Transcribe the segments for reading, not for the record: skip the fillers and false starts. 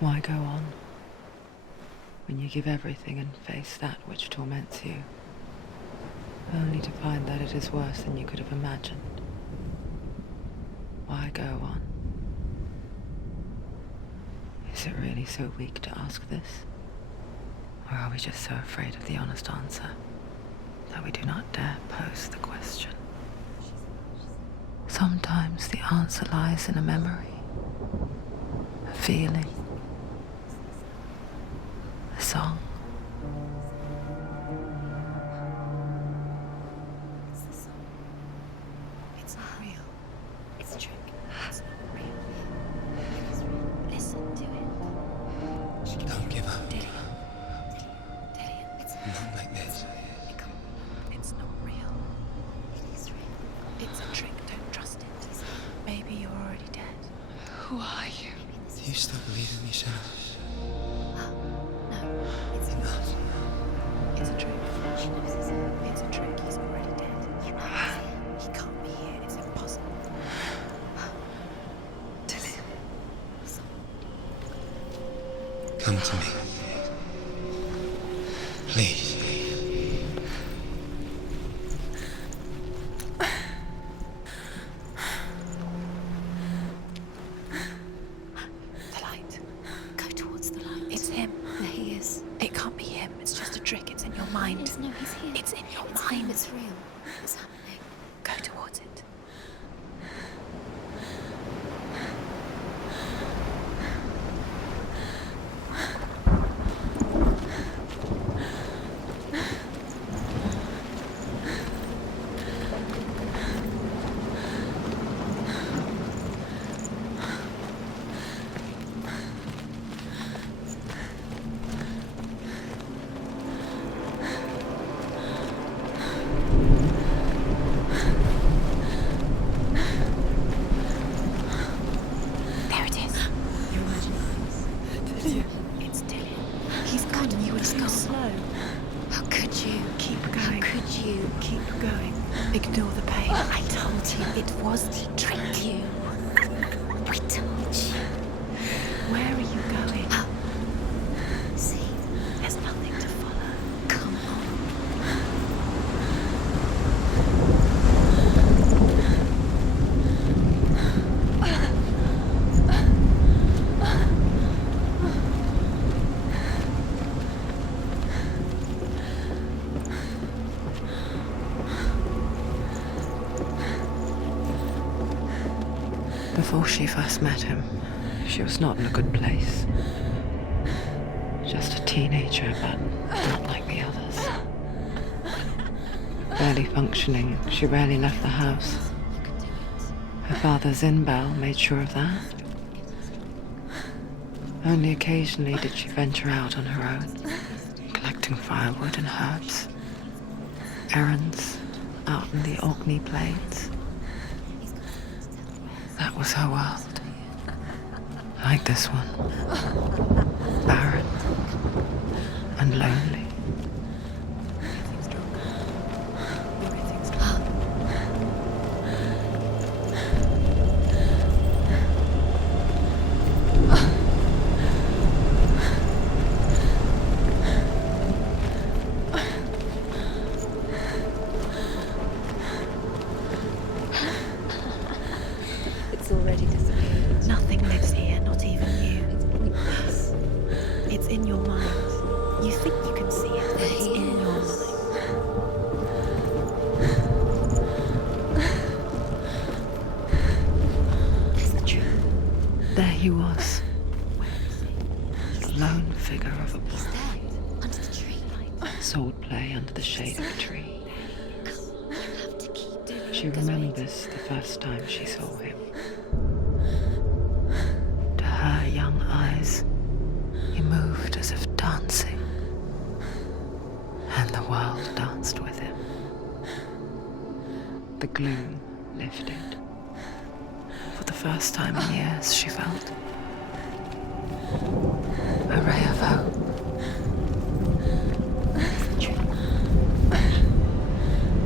Why go on when you give everything and face that which torments you, only to find that it is worse than you could have imagined? Why go on? Is it really so weak to ask this? Or are we just so afraid of the honest answer that we do not dare pose the question? Sometimes the answer lies in a memory, a feeling, a song. It's not real. It's a trick. It's not real. It is real. Listen to it. Don't give up. Dillian. It's Not like this. It's not real. It is real. It's a trick. Don't trust it. Maybe you're already dead. Who are you? Do you still believe in me, Senua? No, it's Enough. It's a trick. She knows it's a trick. He's already dead. He can't be here. It's impossible. Dillian. Come to me. Please. The light. Go towards the light. It's him. There he is. It can't be him. It's just a trick. It's in your mind. No, he's here. It's in your mind. It's real. It's happening. Go towards it. There it is. You're imagining. It's Dillian. He's gone and you were so slow. How could you? Keep going. How could you? Keep going. Ignore the pain. I told you it was to trick you. I told you. Where are you going? See, There's nothing to follow. come on. Before she first met him, she was not in a good place. Just a teenager, but not like the others. Barely functioning, she rarely left the house. Her father Zinbal made sure of that. Only occasionally did she venture out on her own, collecting firewood and herbs. Errands out in the Orkney Plains. That was her world. Like this one. Barren and lonely. It's already disappeared. Nothing lives here, not even you. It's pointless. It's in your mind. You think you can see it, but it's in your mind. It's the truth. There he was. The lone figure of a He's boy. dead. Under the tree. Swordplay under the shade of a tree. You have to keep doing it. She remembers the first time she saw him. To her young eyes, he moved as if dancing, and the world danced with him. The gloom lifted. For the first time in years, she felt a ray of hope.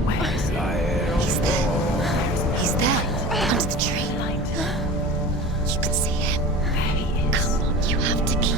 Where is he? He's there. He's there. Under the tree. You can see him. There he is. Come on, you have to keep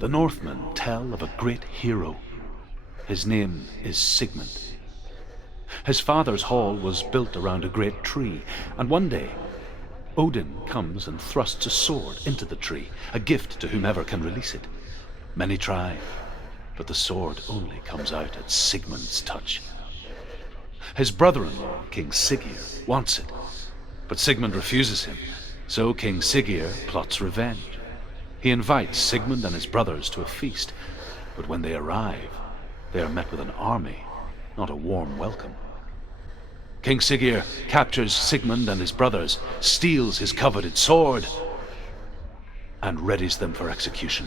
The Northmen tell of a great hero. His name is Sigmund. His father's hall was built around a great tree, and one day Odin comes and thrusts a sword into the tree, a gift to whomever can release it. Many try, but the sword only comes out at Sigmund's touch. His brother-in-law, King Siggeir, wants it, but Sigmund refuses him, so King Siggeir plots revenge. He invites Sigmund and his brothers to a feast, but when they arrive, they are met with an army, not a warm welcome. King Siggeir captures Sigmund and his brothers, steals his coveted sword, and readies them for execution.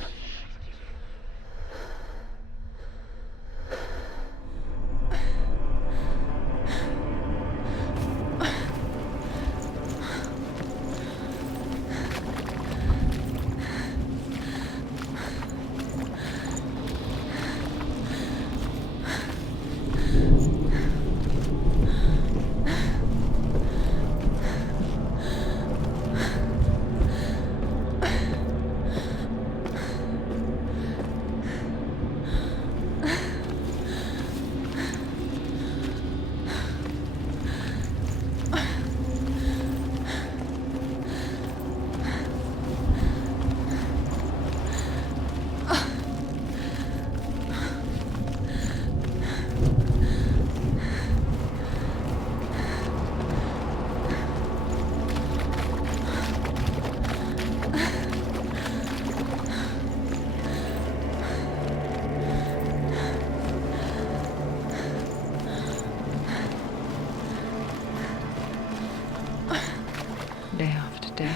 Day after day,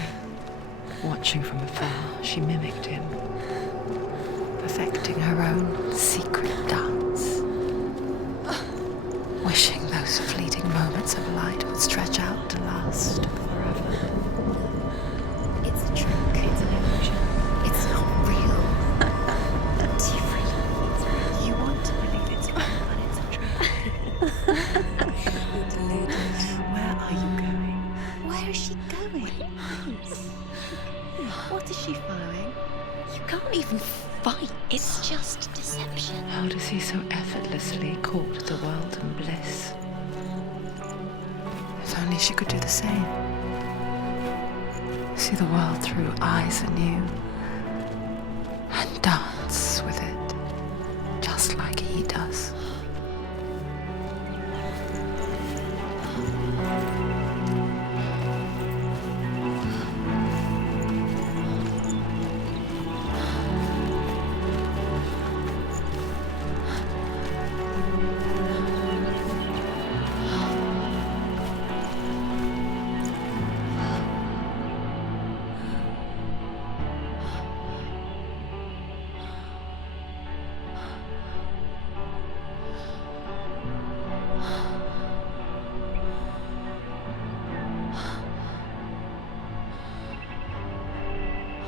watching from afar, she mimicked him, perfecting her own secret dance, wishing those fleeting moments of light would stretch out to last forever. It's a trick. It's an illusion. It's not real. But you really, you want to believe it's real, but it's a trick. You're deluded. Where are you going? Where is she going? What is she following? You can't even fight. It's just deception. How does he so effortlessly court the world and bliss? If only she could do the same. See the world through eyes anew and dance with it, just like he does.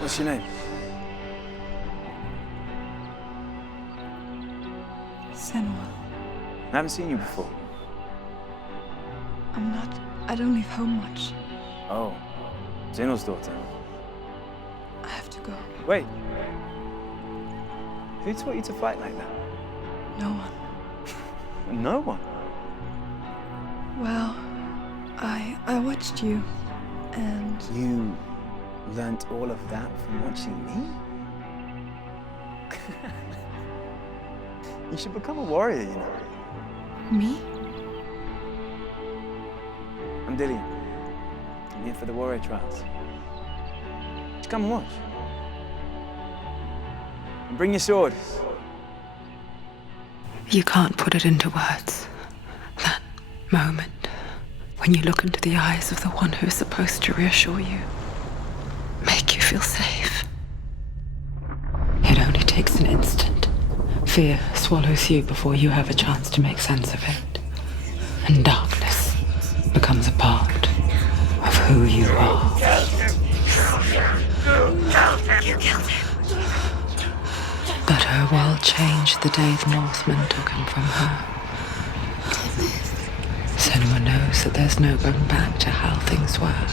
What's your name? Senua. I haven't seen you before. I don't leave home much. Oh, Zeno's daughter. I have to go. Wait. Who taught you to fight like that? No one. No one. Well, I watched you, and You learnt all of that from watching me? You should become a warrior, you know. me? I'm Dillian. I'm here for the warrior trials. Just come and watch. And bring your sword. You can't put it into words. That moment. When you look into the eyes of the one who is supposed to reassure you, make you feel safe. It only takes an instant. Fear swallows you before you have a chance to make sense of it. And darkness becomes a part of who you are. You killed him. But her world changed the day the Northmen took him from her. Senua knows that there's no going back to how things were.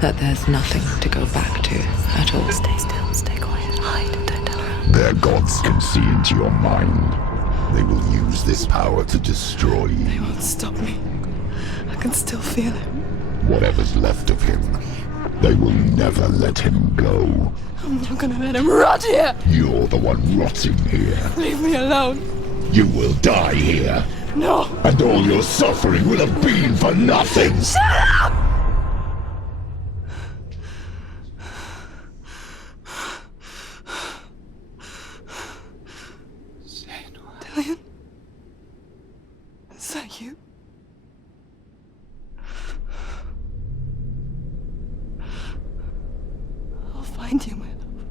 That there's nothing to go back to at all. Stay still, stay quiet, hide, don't tell her. Their gods can see into your mind. They will use this power to destroy They you. won't stop me. I can still feel him. Whatever's left of him, they will never let him go. I'm not gonna let him rot here! You're the one rotting here. Leave me alone! You will die here. No! And all your suffering will have been for nothing. Dillian? Is that you? I'll find you, my love.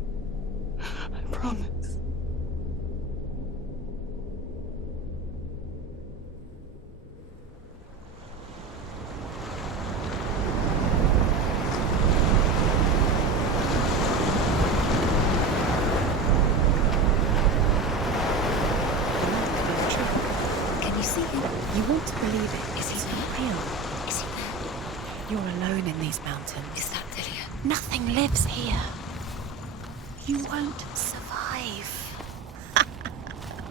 I promise. Can you see him? You want to believe it. Is he not real? Is he there? You're alone in these mountains. Is that Dillian? Nothing lives here. You won't survive.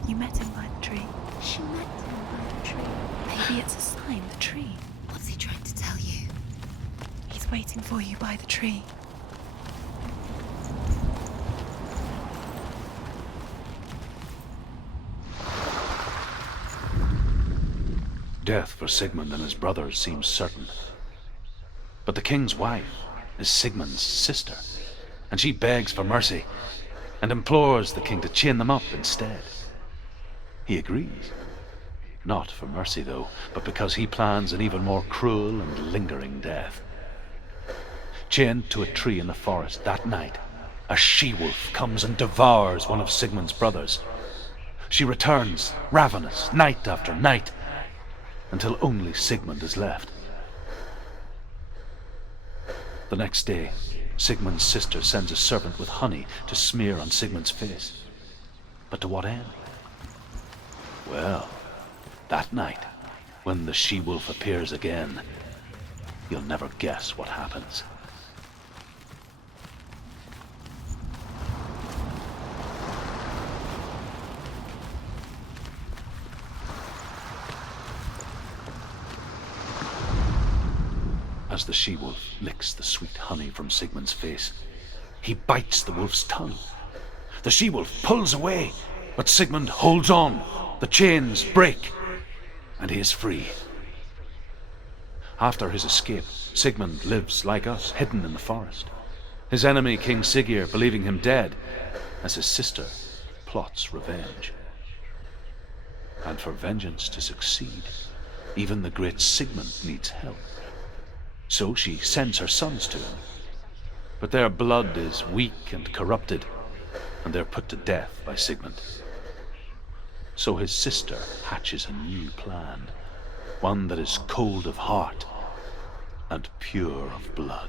You met him by the tree. She met him by the tree. Maybe it's a sign, the tree. What's he trying to tell you? He's waiting for you by the tree. Death for Sigmund and his brothers seems certain. But the king's wife is Sigmund's sister, and she begs for mercy and implores the king to chain them up instead. He agrees. Not for mercy, though, but because he plans an even more cruel and lingering death. Chained to a tree in the forest that night, a she-wolf comes and devours one of Sigmund's brothers. She returns, ravenous, night after night, until only Sigmund is left. The next day, Sigmund's sister sends a servant with honey to smear on Sigmund's face. But to what end? Well, that night, when the she-wolf appears again, you'll never guess what happens. As the she-wolf licks the sweet honey from Sigmund's face, he bites the wolf's tongue. The she-wolf pulls away, but Sigmund holds on. The chains break, and he is free. After his escape, Sigmund lives like us, hidden in the forest. His enemy, King Siggeir, believing him dead, as his sister plots revenge. And for vengeance to succeed, even the great Sigmund needs help. So she sends her sons to him. But their blood is weak and corrupted, and they're put to death by Sigmund. So his sister hatches a new plan, one that is cold of heart and pure of blood.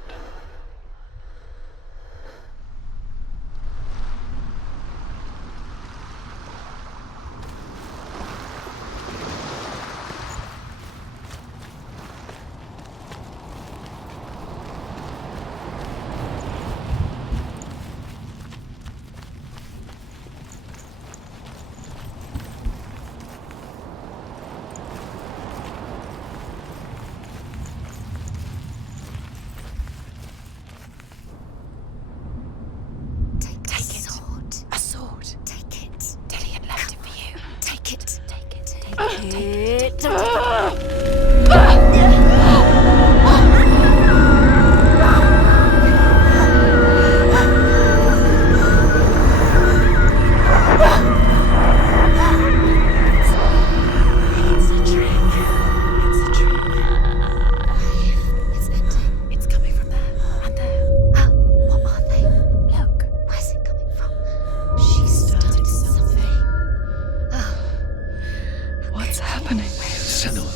What's happening? Senua,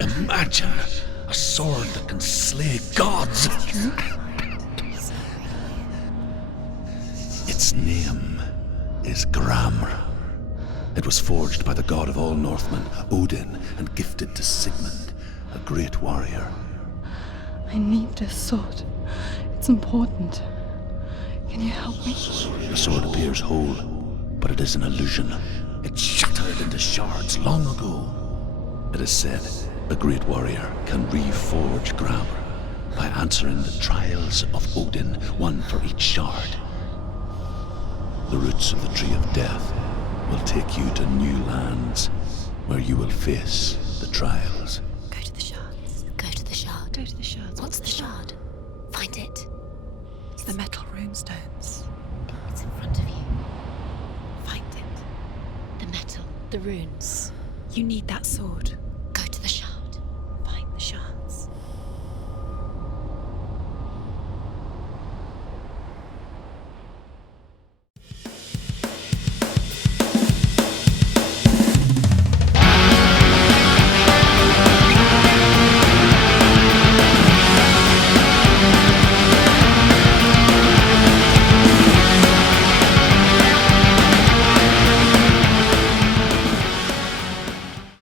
imagine a sword that can slay gods. Its name is Gramr. It was forged by the god of all Northmen, Odin, and gifted to Sigmund, a great warrior. I need this sword. It's important. Can you help me? The sword appears whole, but it is an illusion. It shattered into shards long ago. It is said a great warrior can reforge Gramr by answering the trials of Odin, one for each shard. The roots of the Tree of Death will take you to new lands where you will face the trials. Go to the shards. Go to the shard. Go to the shards. What's the shard? Find it. It's the metal runestones. It's in front of you. Find it. The metal. The runes. You need that sword.